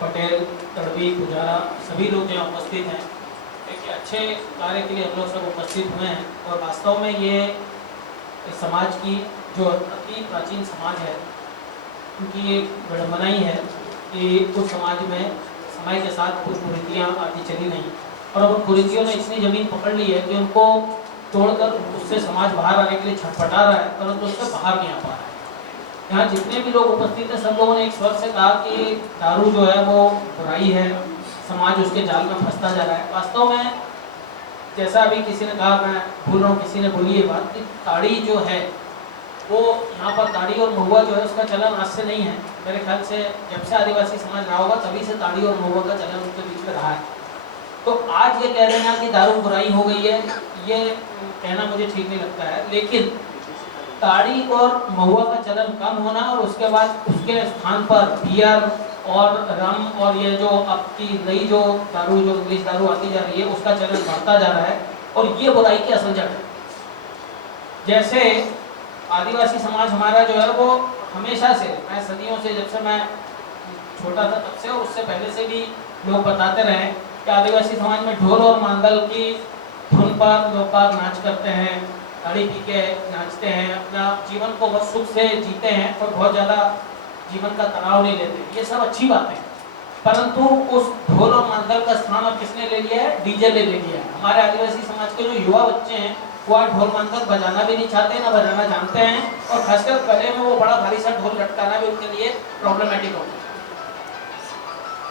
पटेल, तड़वी, पुजारा सभी लोग यहाँ उपस्थित हैं। एक अच्छे कार्य के लिए हम लोग सब उपस्थित हुए हैं और वास्तव में ये समाज की जो अति प्राचीन समाज है उनकी एक विडंबना ही है कि उस समाज में समय के साथ कुछ कुरीतियाँ आती चली नहीं और अब उन कुरीतियों ने इतनी ज़मीन पकड़ ली है कि उनको तोड़कर उससे समाज बाहर आने के लिए छटपटा रहा है, परंतु उससे बाहर नहीं आ पा रहा है। यहाँ जितने भी लोग उपस्थित हैं सब लोगों ने एक स्वर से कहा कि दारू जो है वो बुराई है, समाज उसके जाल में फंसता जा रहा है। वास्तव में जैसा अभी किसी ने कहा, मैं भूल रहा हूँ, किसी ने बोली ये बात कि ताड़ी जो है वो यहाँ पर ताड़ी और महुआ जो है उसका चलन आज से नहीं है। मेरे ख्याल से जब से आदिवासी समाज रहा होगा तभी से ताड़ी और महुआ का चलन उनके बीच में रहा है। तो आज ये कह रहे हैं कि दारू बुराई हो गई है, ये कहना मुझे ठीक नहीं लगता है। लेकिन ताड़ी और महुआ का चलन कम होना और उसके बाद उसके स्थान पर बियर और रम और ये जो अब की नई जो दारू, जो इंग्लिश दारू आती जा रही है, उसका चलन बढ़ता जा रहा है और ये बुराई की असल जड़ है। जैसे आदिवासी समाज हमारा जो है वो हमेशा से, मैं सदियों से, जब से मैं छोटा था तब से और उससे पहले से भी लोग बताते रहे कि आदिवासी समाज में ढोल और मांदल की धुन पर लोग नाच करते हैं, ताड़ी पी के नाचते हैं, अपना जीवन को बहुत सुख से जीते हैं और बहुत ज़्यादा जीवन का तनाव नहीं लेते। ये सब अच्छी बात है, परंतु उस ढोल और मांदल का स्थान अब किसने ले लिया है? डीजे ले लिया है। हमारे आदिवासी समाज के जो युवा बच्चे हैं वो आज ढोल मांदल बजाना भी नहीं चाहते, ना बजाना जानते हैं और खासकर गले में वो बड़ा भारी सा ढोल लटकाना भी उनके लिए प्रॉब्लमेटिक होता है।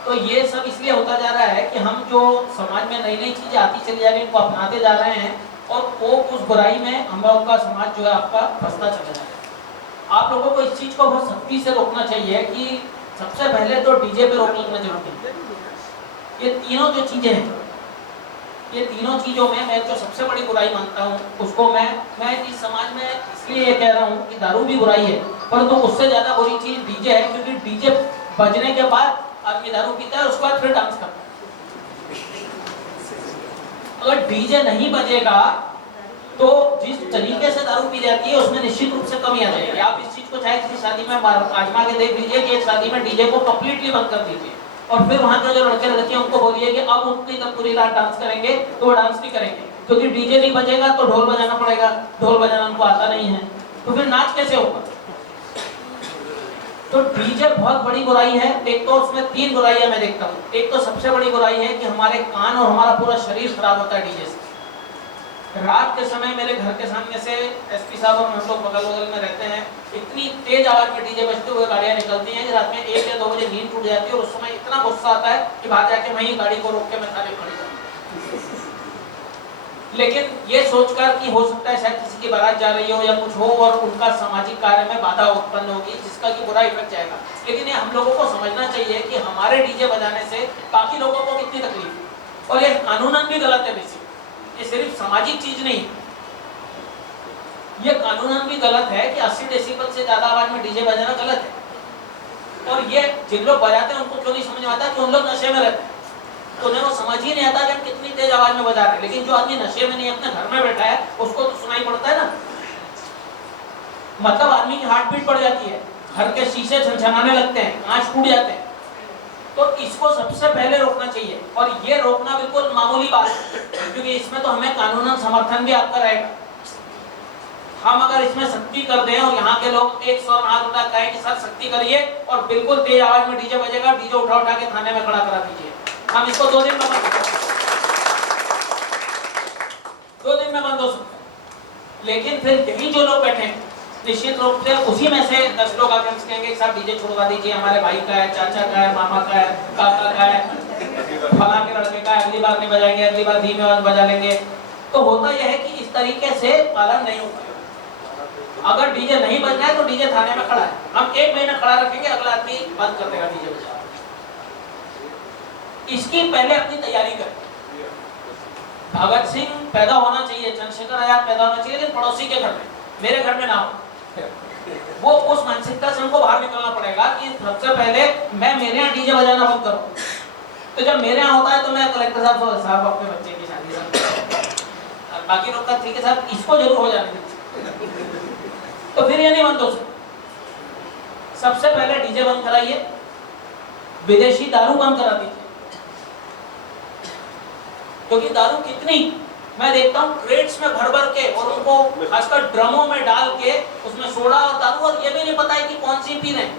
तो ये सब इसलिए होता जा रहा है कि हम जो समाज में नई नई चीजें आती चली जा रही हैं उनको अपनाते जा रहे हैं और वो उस बुराई में हम लोग का समाज जो है आपका फंसता चला जा रहा है। आप लोगों को इस चीज को बहुत सख्ती से रोकना चाहिए कि सबसे पहले तो डीजे पे रोक लगना जरूरी है। ये तीनों जो चीजें हैं, ये तीनों चीजों में मैं जो सबसे बड़ी बुराई मानता हूँ उसको मैं इस समाज में इसलिए ये कह रहा हूँ कि दारू भी बुराई है, परंतु उससे ज्यादा बुरी चीज डीजे है, क्योंकि डीजे बजने के बाद आदमी दारू पीता है, उसके बाद फिर डांस करता है। अगर डीजे नहीं बजेगा तो जिस तरीके से दारू पी जाती है उसमें निश्चित रूप से कमी आ जाएगी। आप इस चीज को चाहे किसी शादी में आजमा के देख लीजिए कि एक शादी में डीजे को कंप्लीटली बंद कर दीजिए और फिर वहां के जो लड़के लड़कियां उनको बोलिए कि अब उनकी तब पूरी रात डांस करेंगे, तो वो डांस भी करेंगे, क्योंकि डीजे नहीं बजेगा तो ढोल बजाना पड़ेगा, ढोल बजाना उनको आता नहीं है, तो फिर नाच कैसे होगा? तो डीजे बहुत बड़ी बुराई है। एक तो उसमें तीन बुराइयां मैं देखता हूँ। एक तो सबसे बड़ी बुराई है कि हमारे कान और हमारा पूरा शरीर खराब होता है डीजे से। रात के समय मेरे घर के सामने से एसपी साहब और हम लोग बगल बगल में रहते हैं, इतनी तेज आवाज में डीजे बजते हुए गाड़ियां निकलती हैं कि रात में 1 या 2 बजे नींद टूट जाती है और उस समय इतना गुस्सा आता है कि बाहर जाके वहीं गाड़ी को रोक के मैं थाने खड़ी जाऊँ। लेकिन ये सोचकर कि हो सकता है शायद किसी की बारात जा रही हो या कुछ हो और उनका सामाजिक कार्य में बाधा उत्पन्न होगी जिसका कि बुरा इफेक्ट जाएगा। लेकिन ये हम लोगों को समझना चाहिए कि हमारे डीजे बजाने से बाकी लोगों को कितनी तकलीफ है और ये कानूनन भी गलत है। बेसिक ये सिर्फ सामाजिक चीज नहीं है, ये कानूनन भी गलत है कि 80 डेसिबल से ज्यादा आवाज में डीजे बजाना गलत है। और ये जिन लोग बजाते हैं उनको क्यों नहीं समझ में आता कि उन लोग नशे में रहते हैं, तो उन्हें वो समझ ही नहीं आता कि हम कितनी तेज आवाज में बजा रहे हैं। लेकिन जो आदमी नशे में नहीं अपने घर में बैठा है उसको तो सुनाई पड़ता है ना, मतलब आदमी की हार्ट बीट बढ़ जाती है, घर के शीशे झनझनाने लगते हैं, कांच टूट जाते हैं। तो इसको सबसे पहले रोकना चाहिए और ये रोकना बिल्कुल मामूली बात है, क्योंकि इसमें तो हमें कानूनन समर्थन भी आपका रहेगा। हम अगर इसमें सख्ती कर दें और यहाँ के लोग एक स्वर हाथ उठा कहें कि सर सख्ती करिए और बिल्कुल तेज आवाज में डीजे बजेगा, डीजे उठा उठा के थाने में खड़ा करा दीजिए, हम इसको 2 दिन में बंद कर सकते हैं, 2 दिन में बंद हो सकता है। लेकिन फिर यही जो लोग बैठे हैं निश्चित रूप से उसी में से 10 लोग आकर कहेंगे साहब डीजे छुड़वा दीजिए, हमारे भाई का है, चाचा का है, मामा का है, काका का है, फलां के लड़के का है, अगली बार नहीं बजाएंगे, अगली बार धीमे आवाज बजा लेंगे। तो होता यह है कि इस तरीके से पालन नहीं होता। अगर डीजे नहीं बजना है तो डीजे थाने में खड़ा है, हम 1 महीना खड़ा रखेंगे, अगला आदमी बंद कर देगा डीजे बजा। इसकी पहले अपनी तैयारी करें। भगत सिंह पैदा होना चाहिए, चंद्रशेखर आजाद पैदा होना चाहिए, लेकिन पड़ोसी के घर में, मेरे घर में ना हो। वो उस मानसिकता से हमको बाहर निकलना पड़ेगा कि सबसे पहले मैं मेरे यहाँ डीजे बजाना बंद करूं। तो जब मेरे यहाँ होता है तो मैं कलेक्टर साहब अपने बच्चे की शादी से बाकी लोग का ठीक है साहब इसको जरूर हो जाने दीजिए, तो फिर ये नहीं बंद हो सकता। सबसे पहले डीजे बंद कराइए, विदेशी दारू बंद करा दीजिए, क्योंकि दारू कितनी मैं देखता हूँ क्रेट्स में भर भर के और उनको खासकर ड्रमों में डाल के उसमें सोडा और दारू, और ये भी नहीं पता है कि कौन सी पी रहे हैं,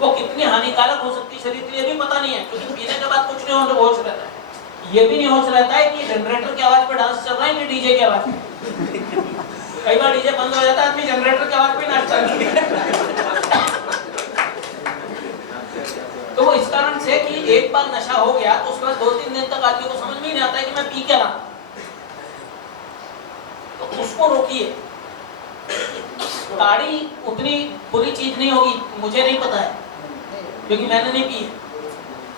वो कितनी हानिकारक हो सकती है शरीर के लिए भी पता नहीं है, क्योंकि पीने के बाद कुछ नहीं होश रहता है। ये भी नहीं होश रहता है कि जनरेटर की आवाज पे डांस चल रहा है कि डीजे की आवाज पे। कई बार डीजे बंद हो जाता है, आदमी जनरेटर की आवाज पे नाचता है। तो वो इस कारण से कि एक बार नशा हो गया तो उसके बाद 2-3 दिन तक आदमी को समझ में नहीं आता है कि मैं पी क्या रहा, तो उसको रोकिए। ताड़ी उतनी बुरी चीज नहीं होगी, मुझे नहीं पता है क्योंकि मैंने नहीं पी है,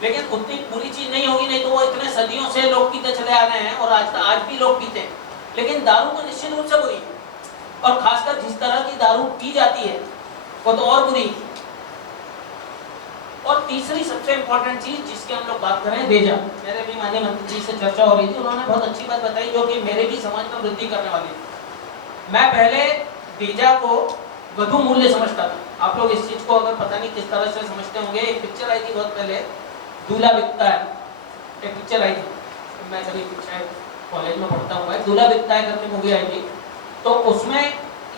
लेकिन उतनी बुरी चीज नहीं होगी, नहीं तो वो इतने सदियों से लोग पीते चले आ रहे हैं और आज भी लोग पीते हैं। लेकिन दारू तो निश्चित रूप से बुरी है, और खासकर जिस तरह की दारू पी जाती है वो तो और बुरी है। और तीसरी सबसे इंपॉर्टेंट चीज जिसकी हम लोग बात करें, देजा। मेरे भी माननीय मंत्री जी से चर्चा हो रही थी, उन्होंने बहुत अच्छी बात बताई जो कि मेरे भी समाज में वृद्धि करने वाली है। मैं पहले देजा को वधु मूल्य समझता था। आप लोग इस चीज को अगर पता नहीं किस तरह से समझते होंगे, एक पिक्चर आई थी बहुत पहले, दूल्हा बिकता है, एक पिक्चर आई थी, मैं कभी शायद कॉलेज में पढ़ता हुआ है, दूल्हा बिकता है करके मूवी आई थी। तो उसमें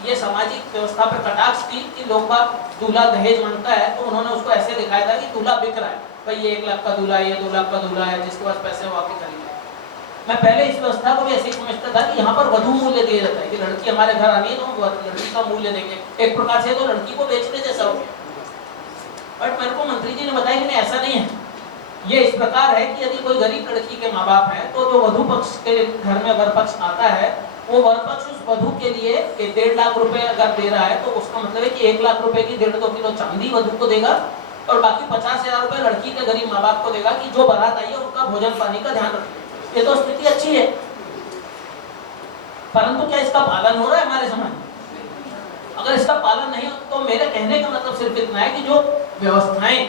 ये सामाजिक व्यवस्था पर कटाक्ष थी कि लोग बाग दूल्हा दहेज मांगता है तो उन्होंने उसको ऐसे दिखाया था कि दूल्हा बिक रहा है, भाई ये 1 लाख का दूल्हा है, ये 2 लाख का दूल्हा है, जिसके पास पैसे वो आके खरीद ले। मैं पहले इस व्यवस्था को भी ऐसे ही समझता था कि यहाँ पर वधु मूल्य दिया जाता है कि लड़की हमारे घर आनी है तो हम लड़की का मूल्य देंगे, एक प्रकार से तो लड़की को बेचने जैसा हो गया। बट मेरे को मंत्री जी ने बताया कि नहीं, ऐसा नहीं है। ये इस प्रकार है कि यदि कोई गरीब लड़की के माँ बाप है तो जो वधु पक्ष के घर में वर पक्ष आता है, वो वर पक्ष उस वधु के लिए 1.5 लाख रुपए अगर दे रहा है तो उसका मतलब है कि 1 लाख रुपए की 1.5-2 किलो चांदी वधु को देगा और बाकी 50,000 रुपए लड़की के गरीब माँ बाप को देगा कि जो बारात आई है उनका भोजन पानी का ध्यान रखे। ये तो स्थिति अच्छी है, परंतु क्या इसका पालन हो रहा है हमारे समाज में? अगर इसका पालन नहीं हो तो मेरे कहने का मतलब सिर्फ इतना है कि जो व्यवस्थाएं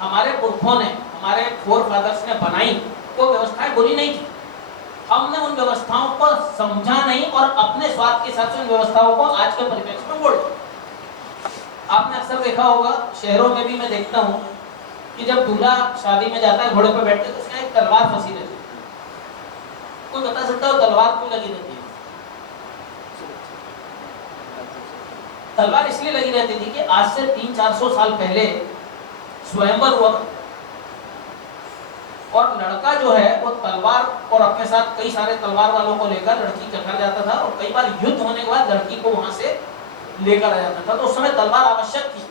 हमारे पुरखों ने, हमारे फोर फादर्स ने बनाई, वो व्यवस्थाएं बुरी नहीं थी। हमने उन व्यवस्थाओं को समझा नहीं और अपने स्वार्थ के हिसाब से उन व्यवस्थाओं को आज के परिप्रेक्ष्य में मोड़ दिया। आपने अक्सर देखा होगा, शहरों में भी मैं देखता हूँ कि जब दूल्हा शादी में जाता है, घोड़े पर बैठते तो उसमें एक तलवार फंसी रहती है। कोई बता सकता है तलवार क्यों लगी रहती है? तलवार इसलिए लगी रहती थी कि आज से 300-400 साल पहले स्वयंवर हुआ और लड़का जो है वो तलवार और अपने साथ कई सारे तलवार वालों को लेकर लड़की के घर जाता था और कई बार युद्ध होने के बाद लड़की को वहां से लेकर आ जाता था। तो उस समय तलवार आवश्यक थी,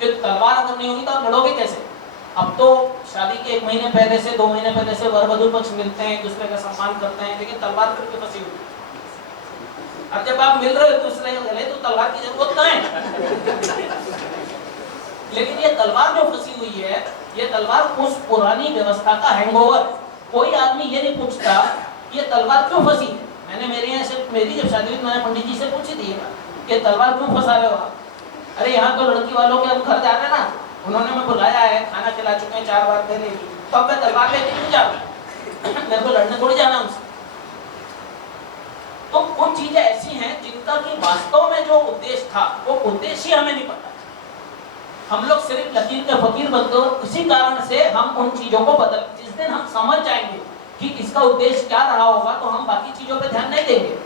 कि तलवार अगर नहीं होगी तो आप लड़ोगे कैसे? अब तो शादी के 1 महीने पहले से 2 महीने पहले से वर वधु पक्ष मिलते हैं, एक दूसरे का सम्मान करते हैं, लेकिन तलवार फिर भी फंसी हुई। अब जब आप मिल रहे हो दूसरे के गले तो तलवार की जरूरत कहाँ है? लेकिन ये तलवार जो फंसी हुई है, ये तलवार उस पुरानी व्यवस्था का हैंगओवर। कोई आदमी ये नहीं पूछता ये तलवार क्यों फंसी है। मैंने मेरी जब शादी हुई मैंने पंडित जी से पूछी थी कि तलवार क्यों फंसा रहे हो आप? अरे यहाँ तो लड़की वालों के हम घर जा रहे हैं ना, उन्होंने मैं बुलाया है, खाना खिला चुके हैं 4 बार पहले भी, तो अब मैं तलवार लेके क्यों जा रहा हूँ? मेरे को लड़ने थोड़ी जाना उनसे। तो कुछ चीजें ऐसी हैं जिनका कि वास्तव में जो उद्देश्य था वो उद्देश्य ही हमें नहीं पता। हम लोग सिर्फ लकीर के फकीर बनते हो, इसी कारण से हम उन चीजों को बदल, जिस दिन हम समझ जाएंगे कि इसका उद्देश्य क्या रहा होगा तो हम बाकी चीजों पे ध्यान नहीं देंगे।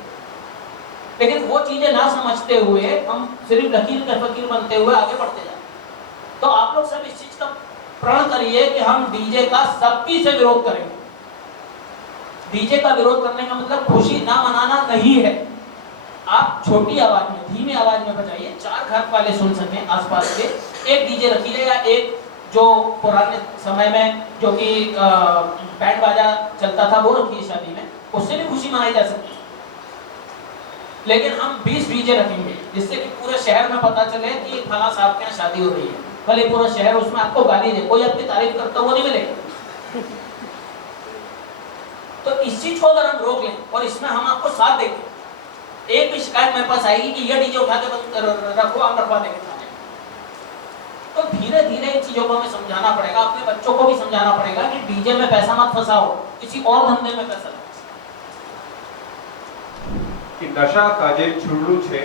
लेकिन वो चीजें ना समझते हुए हम सिर्फ लकीर के फकीर बनते हुए आगे बढ़ते जाए। तो आप लोग सब इस चीज का प्रण करिए कि हम डीजे का सख्ती से विरोध करेंगे। डीजे का विरोध करने का मतलब खुशी ना मनाना नहीं है। आप छोटी आवाज में, धीमी आवाज में बजाइए, 4 घर वाले सुन सकें आसपास के। एक डीजे रखिए या एक जो पुराने समय में जो कि बैंड बाजा चलता था वो रखिए शादी में, उससे भी खुशी मनाई जा सकती है। लेकिन हम 20 डीजे रखेंगे जिससे कि पूरे शहर में पता चले कि फला साहब के यहाँ शादी हो रही है, भले पूरा शहर उसमें आपको गाली दे, कोई आपकी तारीफ करता हुआ नहीं मिलेगा। तो इस चीज को अगर हम रोक लें और इसमें हम आपको साथ देंगे, एक भी शिकायत मेरे पास आएगी कि ये डीजे उठा के रखो, हम रखवा देंगे थाने। तो धीरे धीरे इन चीजों को हमें समझाना पड़ेगा, अपने बच्चों को भी समझाना पड़ेगा कि डीजे में पैसा मत फंसाओ, किसी और धंधे में पैसा लगाओ। कि नशा काजे छुड़लू छे,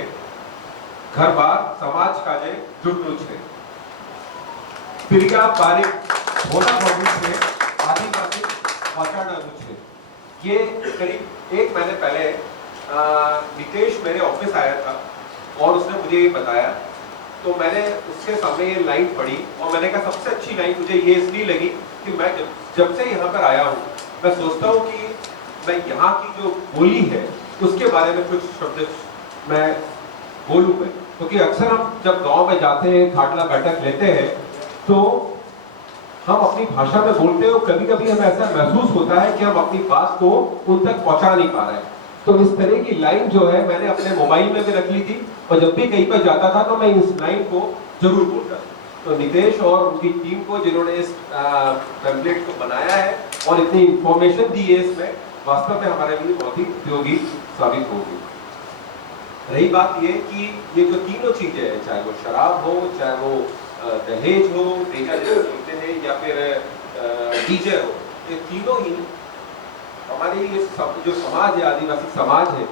घर बार समाज काजे जुड़लू छे। पिरिया पारिक भोला बाबू से आदिवासी वाचाड़ानु छे। ये करीब 1 महीने पहले नितेश मेरे ऑफिस आया था और उसने मुझे ये बताया, तो मैंने उसके सामने ये लाइन पढ़ी और मैंने कहा सबसे अच्छी लाइन मुझे ये इसलिए लगी कि मैं जब से यहाँ पर आया हूँ मैं सोचता हूँ कि मैं यहाँ की जो बोली है उसके बारे में कुछ शब्द मैं बोलूँ मैं, क्योंकि अक्सर हम जब गांव में जाते हैं, खाटला बैठक लेते हैं, तो हम अपनी भाषा में बोलते हैं और कभी कभी हमें ऐसा महसूस होता है कि हम अपनी बात को उन तक पहुंचा नहीं पा रहे हैं। तो इस तरह की लाइन जो है मैंने अपने मोबाइल में भी रख ली थी और जब भी कहीं पर जाता था तो मैं इस लाइन को जरूर बोलता था। तो नितेश और उनकी टीम को जिन्होंने इस टेम्पलेट को बनाया है और इतनी इंफॉर्मेशन दी है इसमें, वास्तव में हमारे लिए बहुत ही उपयोगी साबित होगी। रही बात ये कि ये जो तीनों चीजें हैं, चाहे वो शराब हो, चाहे वो दहेज हो, बेचा जैसे बोलते हैं, या फिर डीजे हो, ये तीनों ही हमारे ये जो समाज है, आदिवासी समाज है,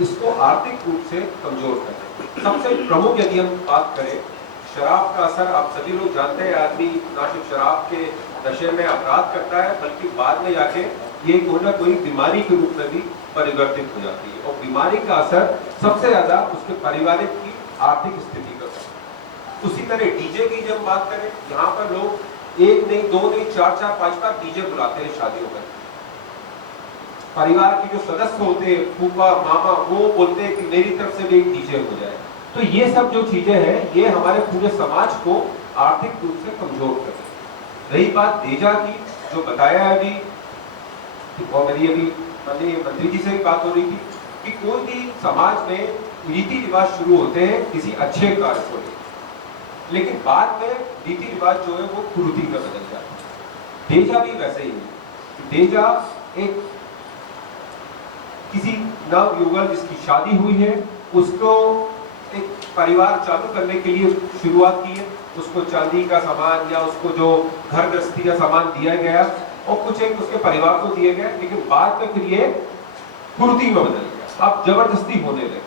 इसको आर्थिक रूप से कमजोर करते हैं। सबसे प्रमुख यदि हम बात करें, शराब का असर आप सभी लोग जानते हैं, आदमी ना सिर्फ शराब के नशे में अपराध करता है बल्कि बाद में जाके ये कोई ना कोई बीमारी के रूप में भी परिवर्तित हो जाती है और बीमारी का असर सबसे ज्यादा उसके पारिवारिक की आर्थिक स्थिति पर है। उसी तरह डीजे की जब बात करें, यहाँ पर लोग 1 नहीं 2 नहीं 4-4 5 डीजे बुलाते हैं शादियों में। परिवार के जो सदस्य होते हैं, फूफा मामा, वो बोलते हैं कि मेरी तरफ से भी एक डीजे हो जाए। तो ये सब जो चीजें हैं ये हमारे पूरे समाज को आर्थिक रूप से कमजोर करती है। रही बात देजा की, जो बताया अभी और मेरी अभी माननीय मंत्री जी से भी बात हो रही थी कि कोई भी समाज में रीति रिवाज शुरू होते हैं किसी अच्छे कार्य को लेकर, लेकिन बाद में रीति रिवाज जो है वो कुरीति में बदल जाता है। देजा भी वैसे ही है। देजा एक किसी नव युगल जिसकी शादी हुई है, उसको एक परिवार चालू करने के लिए शुरुआत की है, उसको चांदी का सामान या उसको जो घर गृहस्थी का सामान दिया गया और कुछ एक उसके परिवार को दिए गए, लेकिन बाद में फिर ये कुरीति में बदल गया, अब जबरदस्ती होने लगी।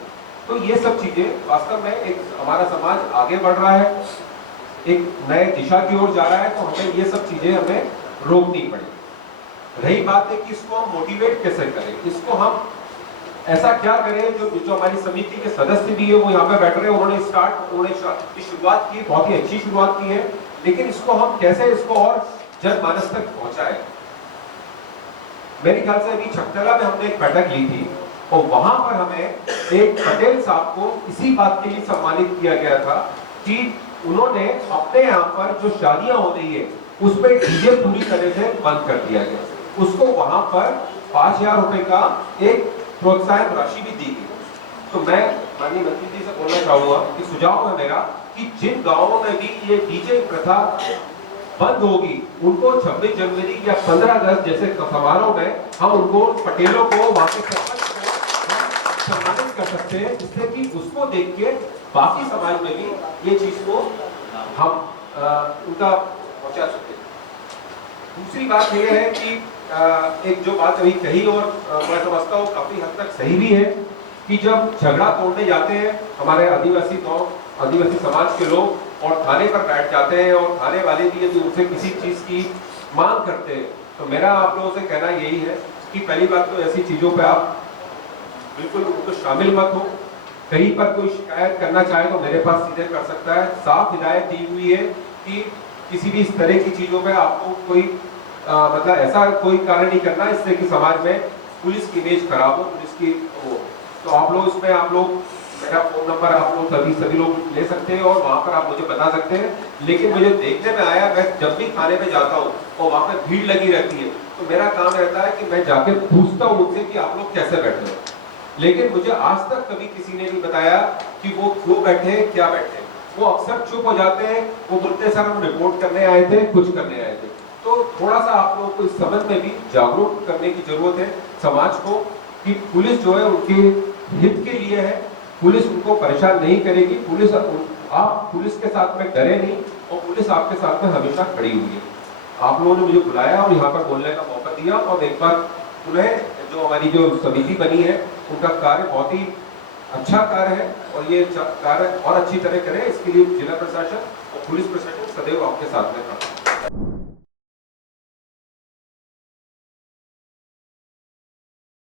तो ये सब चीजें वास्तव में एक हमारा समाज आगे बढ़ रहा है, एक नए दिशा की ओर जा रहा है, तो हमें ये सब चीजें हमें रोकनी पड़ेगी। रही बात है कि इसको हम मोटिवेट कैसे करें, इसको हम ऐसा क्या करें, जो हमारी समिति के सदस्य भी है वो यहाँ पे बैठ रहे हैं, उन्होंने शुरुआत की, बहुत ही अच्छी शुरुआत की है, लेकिन इसको हम कैसे इसको और जनमानस तक पहुंचाए। मेरे ख्याल से अभी छकतला में हमने एक बैठक ली थी और वहां पर हमें एक पटेल साहब को इसी बात के लिए सम्मानित किया गया था कि उन्होंने अपने यहाँ पर जो शादियां हो रही है उसमें डीजे पूरी तरह से बंद कर दिया गया, उसको वहां पर 5,000 रुपए का एक प्रोत्साहन राशि भी दी गई। तो मैं माननीय मंत्री जी से बोलना चाहूंगा कि सुझाव है मेरा कि जिन गांवों में भी ये डीजे प्रथा बंद होगी उनको 26 जनवरी या 15 अगस्त जैसे समारोह में हम उनको पटेलों को वहां के सरपंच को सम्मानित कर सकते हैं, जिससे कि उसको देख के बाकी समाज में भी ये चीज को हम उनका पहुंचा सकते हैं। दूसरी बात यह है कि एक जो बात अभी कही और मैं समझता हूँ काफी हद तक सही भी है कि जब झगड़ा तोड़ने जाते हैं हमारे आदिवासी समाज के लोग और थाने पर बैठ जाते हैं और थाने वाले भी यदि उनसे किसी चीज की मांग करते हैं, तो मेरा आप लोगों से कहना यही है कि पहली बात तो ऐसी चीजों पे आप बिल्कुल उनको शामिल मत हो। कहीं पर कोई शिकायत करना चाहे तो मेरे पास सीधे कर सकता है। साफ हिदायत दी हुई है कि किसी भी इस तरह की चीजों पे आपको कोई मतलब ऐसा कोई कार्य नहीं करना इससे कि समाज में पुलिस की इमेज खराब हो, पुलिस की हो। तो आप लोग इसमें मेरा फोन नंबर आप लोग सभी लोग ले सकते हैं और वहां पर आप मुझे बता सकते हैं। लेकिन मुझे देखने में आया, मैं जब भी थाने पे जाता हूँ और वहां पे भीड़ लगी रहती है तो मेरा काम रहता है कि मैं जाके पूछता हूँ उनसे कि आप लोग कैसे बैठे हो, लेकिन मुझे आज तक कभी किसी ने नहीं बताया कि वो क्यों बैठे, क्या बैठे। वो अक्सर चुप हो जाते हैं, वो बोलते सर हम रिपोर्ट करने आए थे, कुछ करने आए थे। तो थोड़ा सा आप लोगों को इस संबंध में भी जागरूक करने की जरूरत है समाज को कि पुलिस जो है उनके हित के लिए है, पुलिस उनको परेशान नहीं करेगी, आप पुलिस के साथ में डरे नहीं और पुलिस आपके साथ में हमेशा खड़ी हुई है। आप लोगों ने मुझे बुलाया और यहाँ पर बोलने का मौका दिया और एक बार पुनः जो हमारी जो समिति बनी है उनका कार्य बहुत ही अच्छा कार्य है और ये कार्य और अच्छी तरह करें, इसके लिए जिला प्रशासन और पुलिस प्रशासन सदैव आपके साथ में खड़ा हूं।